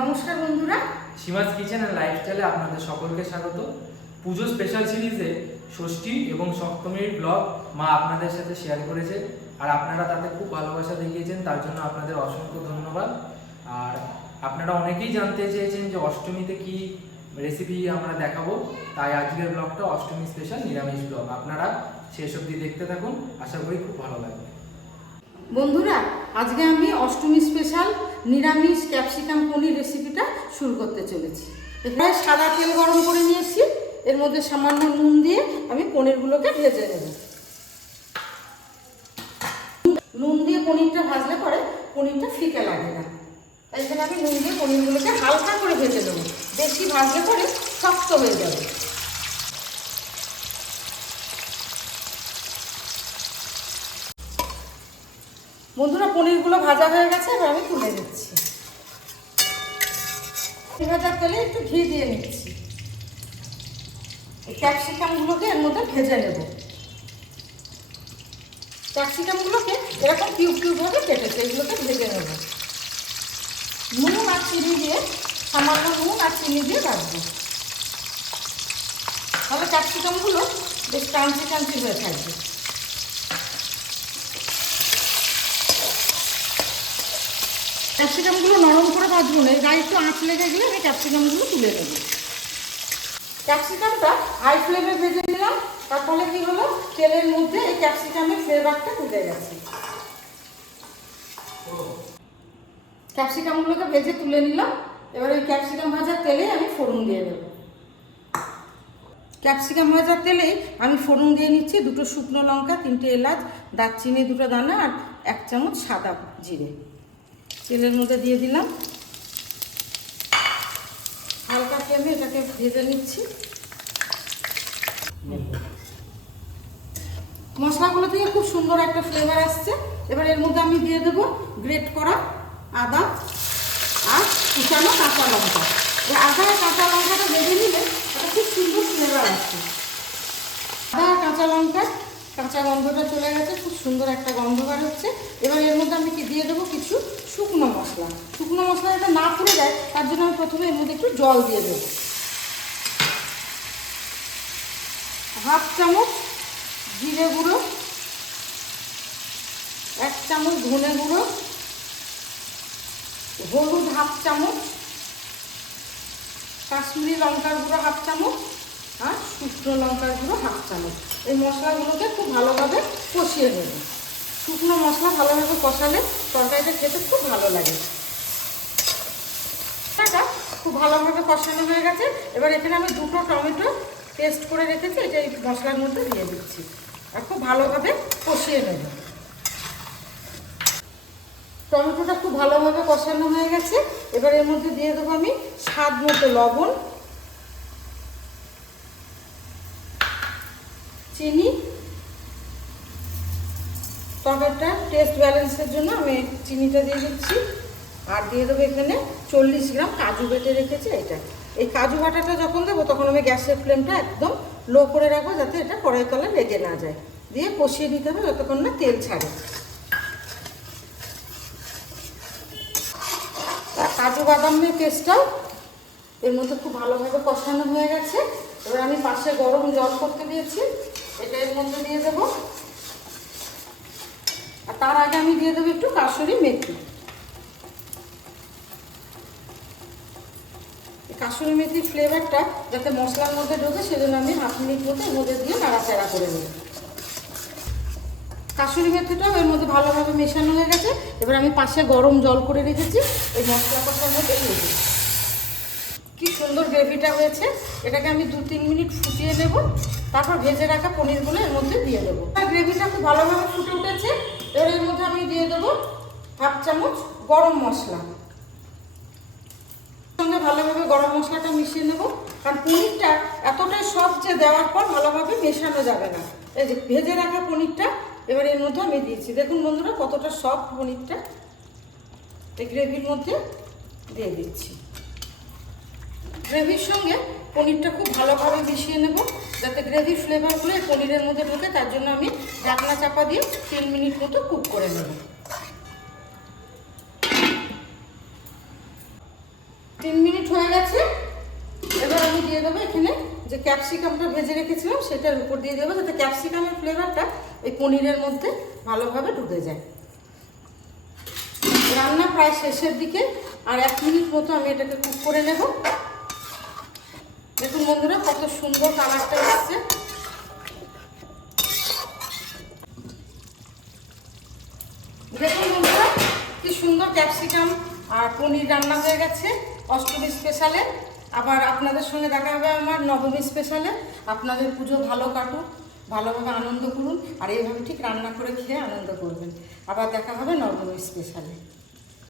নমস্কার বন্ধুরা। সীমাস kitchen and লাইফস্টাইলে আপনাদের সকলকে স্বাগত। পুজো স্পেশাল সিরিজে ষষ্ঠী এবং সপ্তমীর ব্লগ মা আপনাদের সাথে শেয়ার করেছে। আর আপনারা তাতে খুব ভালোবাসা দেখিয়েছেন, তার জন্য আপনাদের অসংখ্য ধন্যবাদ। আর আপনারা অনেকেই জানতে চেয়েছেন যে অষ্টমীতে কি রেসিপি আমরা দেখাবো। তাই আজকের ব্লগটা অষ্টমী স্পেশাল নিরামিষ ব্লগ। আপনারা শেষ অবধি দেখতে থাকুন। আশা করি খুব ভালো লাগবে। বন্ধুরা, আজকে আমি অষ্টমী স্পেশাল নিরামিষ ক্যাপসিকাম পনির রেসিপিটা শুরু করতে চলেছি। এখানে সাদা তেল গরম করে নিয়েছি, এর মধ্যে সামান্য নুন দিয়ে আমি পনিরগুলোকে ভেজে নেব। নুন দিয়ে পনিরটা ভাজলে পরে পনিরটা ফিকে লাগে না। তাই জন্য আমি নুন দিয়ে পনিরগুলোকে হালকা করে ভেজে দেবো বেশি ভাজলে পরে শক্ত হয়ে যাবে। বন্ধুরা, পনিরগুলো ভাজা হয়ে গেছে, এবার আমি তুলে দিচ্ছি ভাজার তেলে একটু ঘি দিয়ে নিচ্ছি। এই ক্যাপসিকামগুলোকে এর মধ্যে ভেজে নেব। ক্যাপসিকামগুলোকে এরকম কিউব কিউব ভাবে কেটেছে এগুলোকে ভেজে নেব। নুন আর চিনি দিয়ে, সামান্য নুন আর চিনি দিয়ে রাখব তাহলে ক্যাপসিকামগুলো বেশ ক্রাঞ্চি ক্রাঞ্চি হয়ে থাকবে। ক্যাপসিকামগুলো নরম করে ভাজবো না গায়ে একটু আঁচ লেগে গেলে আমি ক্যাপসিকামগুলো তুলে দেবো ক্যাপসিকামটা হাই ফ্লেমে ভেজে নিলাম, তার ফলে কি হলো? তেলের মধ্যে এই ক্যাপসিকামের ফ্লেভারটা তুলে গেছে। ক্যাপসিকামগুলোকে ভেজে তুলে নিলাম, এবার ওই ক্যাপসিকাম ভাজার তেলে আমি ফোড়ন দিয়ে দেবো। ক্যাপসিকাম ভাজার তেলেই আমি ফোড়ন দিয়ে নিচ্ছি দুটো শুকনো লঙ্কা, তিনটে এলাচ, দারচিনি, দুটো দানা আর এক চামচ সাদা জিরে। তেলের মধ্যে দিয়ে দিলাম। হালকা ফ্লেমে এটাকে ভেজে নিচ্ছি। মশলাগুলো থেকে খুব সুন্দর একটা ফ্লেভার আসছে। এবার এর মধ্যে আমি দিয়ে দেবো গ্রেট করা আদা আর কুচানো কাঁচা লঙ্কা। এই আদা আর কাঁচা লঙ্কাটা ভেজে নিলে একটা খুব সুন্দর ফ্লেভার আসছে। আদা আর কাঁচা লঙ্কা, কাঁচা গন্ধটা চলে গেছে, খুব সুন্দর একটা গন্ধ বার হচ্ছে। এবার এর মধ্যে আমি কি দিয়ে দেবো? কিছু শুকনো মশলা। শুকনো মশলা এটা না পুড়ে যায়, তার জন্য আমি প্রথমে এর মধ্যে একটু জল দিয়ে দেবো। হাফ চামচ জিরে গুঁড়ো, এক চামচ ধনে গুঁড়ো, হলুদ হাফ চামচ, কাশ্মীরি লঙ্কার গুঁড়ো হাফ চামচ, আর শুকনো লঙ্কার গুঁড়ো হাফ চামচ। এই মশলাগুলোকে খুব ভালোভাবে কষিয়ে নেব। শুকনো মশলা ভালোভাবে কষালে তরকারিটা খেতে খুব ভালো লাগে। খুব ভালোভাবে কষানো হয়ে গেছে। এবার এখানে আমি দুটো টমেটো পেস্ট করে রেখেছি, এটা এই মশলার মধ্যে দিয়ে দিচ্ছি। আর খুব ভালোভাবে কষিয়ে নেব। টমেটোটা খুব ভালোভাবে কষানো হয়ে গেছে। এবার এর মধ্যে দিয়ে দেবো আমি স্বাদ মতো লবণ, চিনি তরকারিটা টেস্ট ব্যালেন্সের জন্য আমি চিনিটা দিয়ে দিচ্ছি। আর দিয়ে দেবো এখানে চল্লিশ গ্রাম কাজু বেটে রেখেছি এটা। এই কাজু বাটাটা যখন দেবো, তখন আমি গ্যাসের ফ্লেমটা একদম লো করে রাখব যাতে এটা কড়াই তলে লেগে না যায়। দিয়ে কষিয়ে নিতে হবে যতক্ষণ না তেল ছাড়ে। কাজু বাদামের পেস্টটাও এর মধ্যে খুব ভালোভাবে কষানো হয়ে গেছে। এবার আমি পাশে গরম জল করতে দিয়েছি। এটা এর মধ্যে দিয়ে দেবো। আর তার আগে আমি দিয়ে দেবো একটু কাসুরি মেথি। কাসুরি মেথির ফ্লেভারটা যাতে মশলার মধ্যে ঢোকে, সেজন্য আমি হাফ মিনিট মতো মধ্যে দিয়ে নাড়াচাড়া করে নেব। কাশুরি মেথিটাও এর মধ্যে ভালোভাবে মেশানো হয়ে গেছে। এবার আমি পাশে গরম জল করে রেখেছি। এই মশলা কষার মধ্যে দিয়ে দিই কি সুন্দর গ্রেভিটা হয়েছে। এটাকে আমি দু তিন মিনিট ফুটিয়ে নেব। তারপর ভেজে রাখা পনিরগুলো এর মধ্যে দিয়ে দেবো। গ্রেভিটা খুব ভালোভাবে ফুটে উঠেছে। এবার এর মধ্যে আমি দিয়ে দেবো হাফ চামচ গরম মশলা। সঙ্গে ভালোভাবে গরম মশলাটা মিশিয়ে নেব। কারণ পনিরটা এতটাই সফট যে দেওয়ার পর ভালোভাবে মেশানো যাবে না। এই যে ভেজে রাখা পনিরটা এবার এর মধ্যে আমি দিয়েছি। দেখুন বন্ধুরা কতটা সফট পনিরটা। এই গ্রেভির মধ্যে দিয়ে দিচ্ছি। গ্রেভির সঙ্গে পনিরটা খুব ভালোভাবে মিশিয়ে নেব, যাতে গ্রেভির ফ্লেভারগুলো এই পনিরের মধ্যে ঢোকে, তার জন্য আমি ঢাকনা চাপা দিয়ে তিন মিনিট মতো কুক করে নেব। তিন মিনিট হয়ে গেছে, এবার আমি দিয়ে দেবো এখানে যে ক্যাপসিকামটা ভেজে রেখেছিলাম, সেটার উপর দিয়ে দেবো, যাতে ক্যাপসিকামের ফ্লেভারটা এই পনিরের মধ্যে ভালোভাবে ঢুকে যায়। রান্না প্রায় শেষের দিকে, আর এক মিনিট মতো আমি এটাকে কুক করে নেব। দেখুন বন্ধুরা, কত সুন্দর কালারটা এসছে। দেখুন বন্ধুরা, কি সুন্দর ক্যাপসিকাম আর পনির রান্না হয়ে গেছে অষ্টমী স্পেশালে আবার আপনাদের সঙ্গে দেখা হবে আমার নবমী স্পেশালে আপনাদের পুজো ভালো কাটুক, ভালোভাবে আনন্দ করুন, আর এইভাবে ঠিক রান্না করে খেয়ে আনন্দ করবেন। আবার দেখা হবে নবমী স্পেশালে